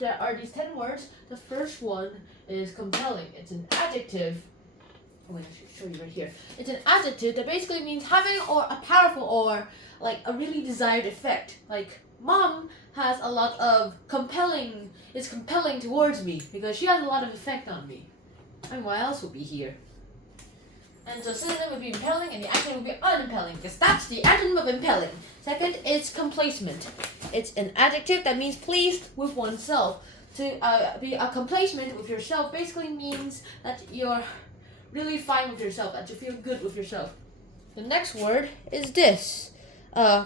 there are these 10 words. The first one is compelling. It's an adjective. Wait, I should show you right here. It's an adjective that basically means having or a powerful or like a really desired effect. Like mom has a lot of is compelling towards me because she has a lot of effect on me. And what else would be here? And so synonym would be impelling and the adjective would be unimpelling because that's the adjective of impelling. Second is complacent. It's an adjective that means pleased with oneself. To be a complacent with yourself basically means that you're really fine with yourself, that you feel good with yourself. The next word is this.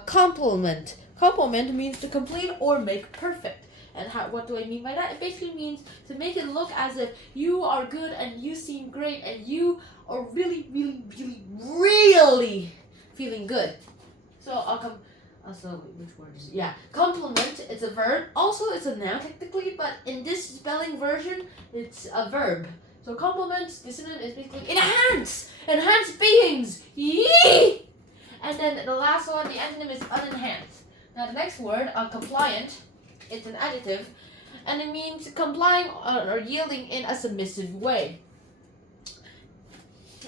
Compliment. Compliment means to complete or make perfect. And what do I mean by that? It basically means to make it look as if you are good and you seem great and you are really, really, really, really feeling good. So which word is it? Yeah, compliment, it's a verb. Also, it's a noun technically, but in this spelling version, it's a verb. So compliment, the synonym is basically enhance beings. Yee! And then the last one, the antonym is unenhanced. Now the next word, compliant, it's an adjective, and it means complying or yielding in a submissive way.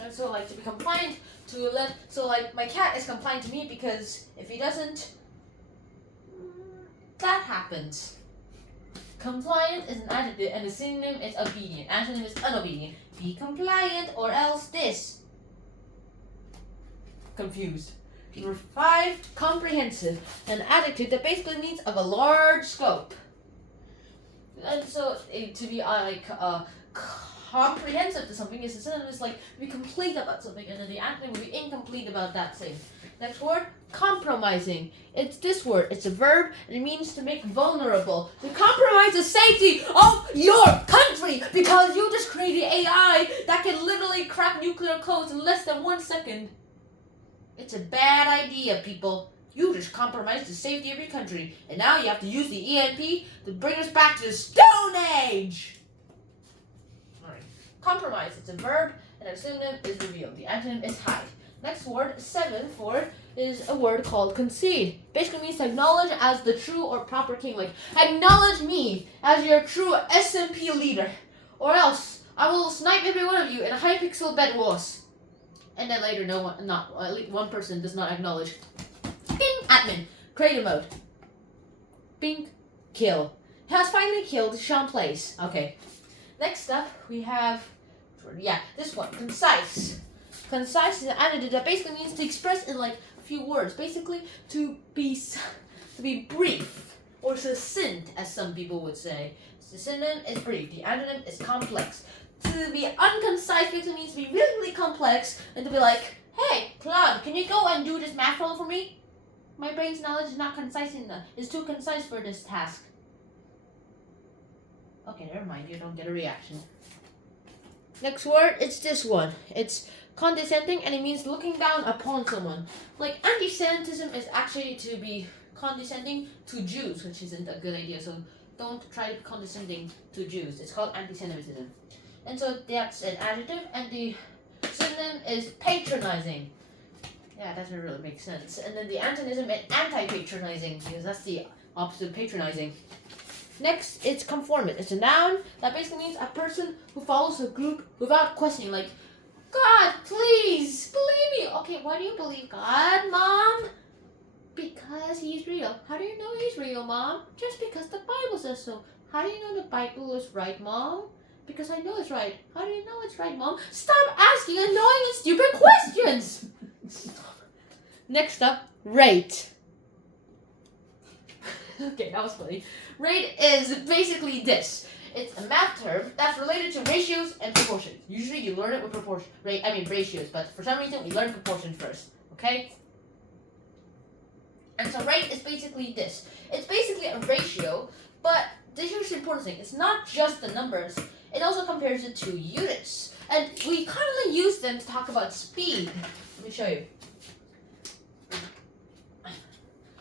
And so like to be compliant, so like my cat is compliant to me because if he doesn't, that happens. Compliant is an adjective and the synonym is obedient. Antonym is unobedient. Be compliant or else this. Confused. Number 5, comprehensive. An adjective that basically means of a large scope. And so to be comprehensive to something is a synonym is like to be complete about something, and then the adjective will be incomplete about that thing. Next word, compromising. It's this word. It's a verb and it means to make vulnerable. To compromise the safety of your country because you just created AI that can literally crack nuclear codes in less than 1 second. It's a bad idea, people. You just compromised the safety of your country, and now you have to use the EMP to bring us back to the Stone Age. Alright. Compromise, it's a verb, and a synonym is revealed. The antonym is hide. Next word, 7th word, is a word called concede. Basically means to acknowledge as the true or proper king. Like, acknowledge me as your true SMP leader, or else I will snipe every one of you in a high-pixel bed wars. And then later, at least one person does not acknowledge. Bing! Admin. Creative mode. Bing. Kill. Has finally killed Sean Place. Okay. Next up, we have, this one. Concise. Concise is an adjective that basically means to express in like a few words. Basically, to be brief or succinct, as some people would say. The synonym is brief. The antonym is complex. To be unconcise basically means to be really, really complex, and to be like, hey, Claude, can you go and do this math problem for me? My brain's knowledge is not concise enough. It's too concise for this task. Okay, never mind. You don't get a reaction. Next word, it's this one. It's condescending, and it means looking down upon someone. Like, anti-Semitism is actually to be condescending to Jews, which isn't a good idea. So don't try to be condescending to Jews. It's called anti-Semitism. And so that's an adjective, and the synonym is patronizing. Yeah, that doesn't really make sense. And then the antonym is anti-patronizing, because that's the opposite of patronizing. Next, it's conformist. It's a noun that basically means a person who follows a group without questioning. Like, God, please, believe me. Okay, why do you believe God, Mom? Because he's real. How do you know he's real, Mom? Just because the Bible says so. How do you know the Bible is right, Mom? Because I know it's right. How do you know it's right, Mom? Stop asking annoying and stupid questions! Next up, rate. Okay, that was funny. Rate is basically this. It's a math term that's related to ratios and proportions. Usually you learn it with ratios, but for some reason we learn proportions first, okay? And so rate is basically this. It's basically a ratio, but this is the important thing. It's not just the numbers. It also compares it to units. And we commonly use them to talk about speed. Let me show you.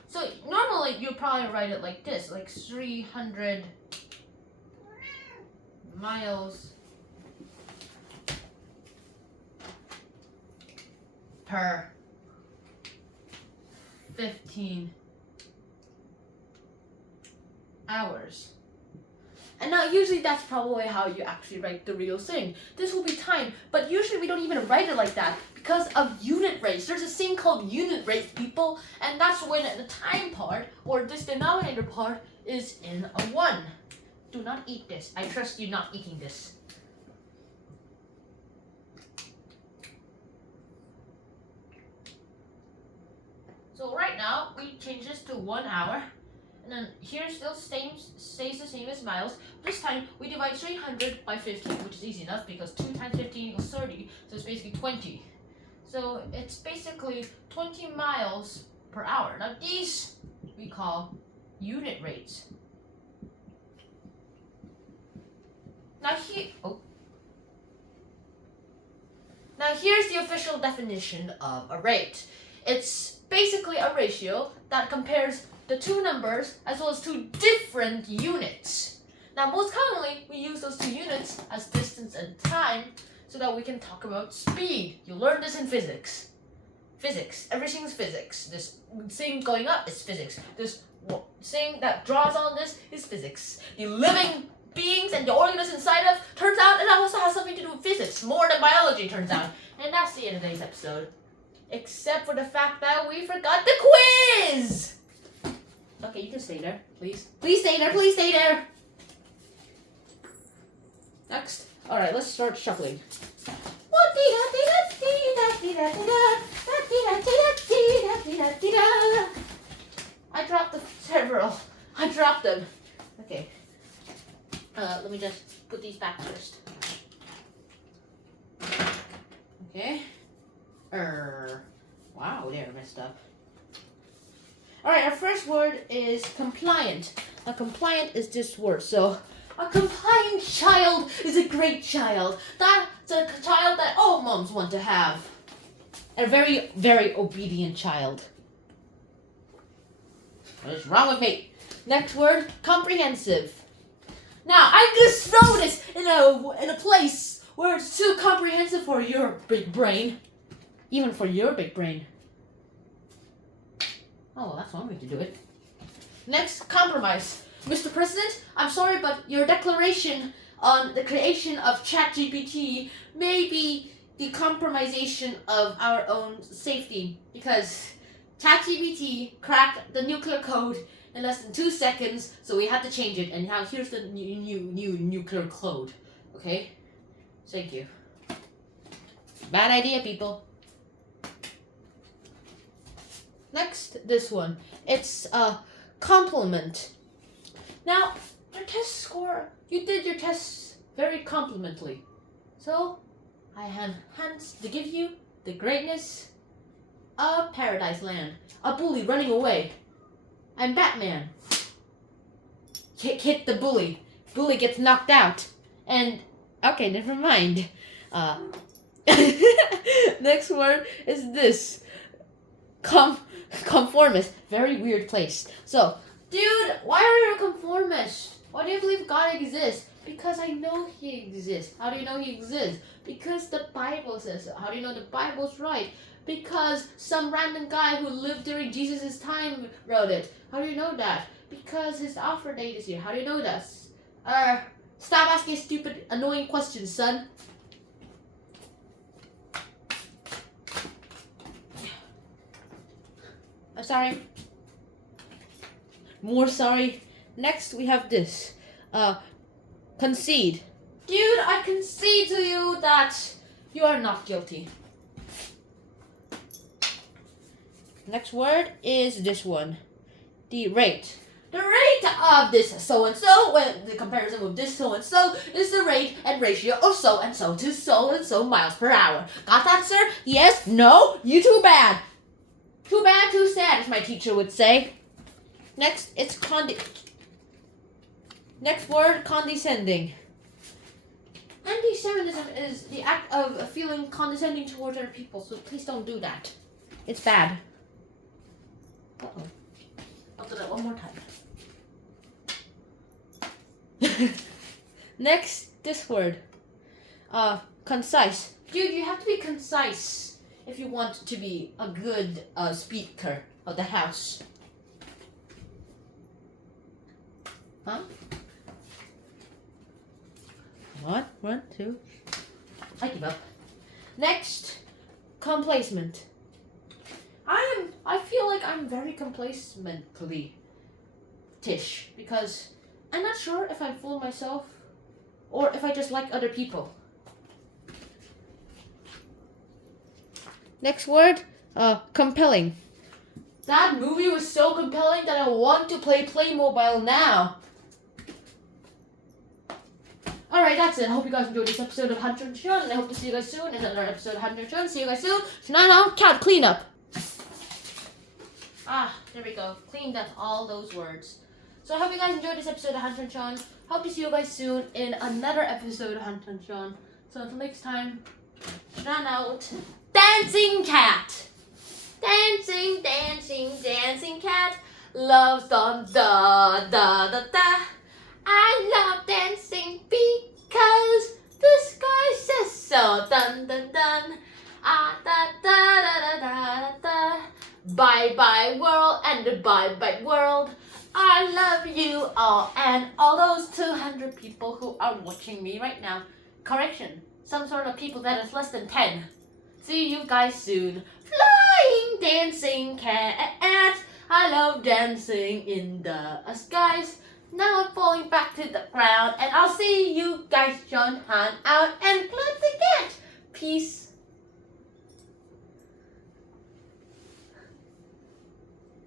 So normally you'll probably write it like this, like 300 miles per 15 hours. And now usually that's probably how you actually write the real thing. This will be time, but usually we don't even write it like that because of unit rates. There's a thing called unit rates, people, and that's when the time part or this denominator part is in a 1. Do not eat this. I trust you not eating this. So right now we change this to 1 hour. And then here still stays the same as miles. This time we divide 300 by 15, which is easy enough because 2 times 15 equals 30, so it's basically 20. So it's basically 20 miles per hour. Now these we call unit rates. Now here's the official definition of a rate. It's basically a ratio that compares the two numbers as well as two different units. Now most commonly we use those two units as distance and time so that we can talk about speed. You learn this in physics. Physics, everything's physics. This thing going up is physics. This thing that draws on this is physics. The living beings and the organisms inside of turns out it also has something to do with physics, more than biology turns out. And that's the end of today's episode. Except for the fact that we forgot the quiz! Okay, you can stay there, please. Please stay there, please stay there! Next. Alright, let's start shuffling. I dropped several. I dropped them. Okay. Let me just put these back first. Okay. Wow, they're messed up. Alright, our first word is compliant. Now, compliant is this word. So, a compliant child is a great child. That's a child that all moms want to have. A very, very obedient child. What is wrong with me? Next word, comprehensive. Now, I just throw this in a place where it's too comprehensive for your big brain. Even for your big brain. Oh, well, that's one way to do it. Next, compromise. Mr. President, I'm sorry, but your declaration on the creation of ChatGPT may be the compromisation of our own safety because ChatGPT cracked the nuclear code in less than 2 seconds, so we had to change it. And now here's the new nuclear code. Okay? Thank you. Bad idea, people. Next, this one. It's a compliment. Now, your test score, you did your tests very complimentally. So, I have hands to give you the greatness of Paradise Land. A bully running away. I'm Batman. Hit the bully. Bully gets knocked out. And, okay, never mind. Next word is this. Conformist. Very weird place. So, dude, why are you a conformist? Why do you believe God exists? Because I know He exists. How do you know He exists? Because the Bible says so. How do you know the Bible's right? Because some random guy who lived during Jesus' time wrote it. How do you know that? Because his offer date is here. How do you know that? Stop asking stupid, annoying questions, son. I'm sorry. More sorry. Next, we have this. Concede. Dude, I concede to you that you are not guilty. Next word is this one. The rate. The rate of this so-and-so, when the comparison with this so-and-so, is the rate and ratio of so-and-so to so-and-so miles per hour. Got that, sir? Yes? No? You too bad. Too bad, too sad, as my teacher would say. Next, it's Next word, condescending. Anti-Semitism is the act of feeling condescending towards other people, so please don't do that. It's bad. Uh-oh. I'll do that one more time. Next, this word. Concise. Dude, you have to be concise if you want to be a good speaker of the house. Huh? 1, 2. I give up. Next, complacent. I feel like I'm very complacently-tish because I'm not sure if I fool myself or if I just like other people. Next word, compelling. That movie was so compelling that I want to play Playmobil now. Alright, that's it. I hope you guys enjoyed this episode of Hunter and Sean, and I hope to see you guys soon in another episode of Hunter and Sean. See you guys soon. So now, cat cleanup. There we go. Cleaned up all those words. So I hope you guys enjoyed this episode of Hunter and Sean. Hope to see you guys soon in another episode of Hunter and Sean. So until next time, Sean out. Dancing cat. Dancing, dancing, dancing cat. Loves dun da da da da. I love dancing because the sky says so. Dun dun dun. Ah da da da da da da. Bye bye world and bye bye world. I love you all and all those 200 people who are watching me right now. Correction, some sort of people that is less than 10. See you guys soon. Flying dancing cat. I love dancing in the skies. Now I'm falling back to the ground and I'll see you guys Sean Han out and play the cat. Peace.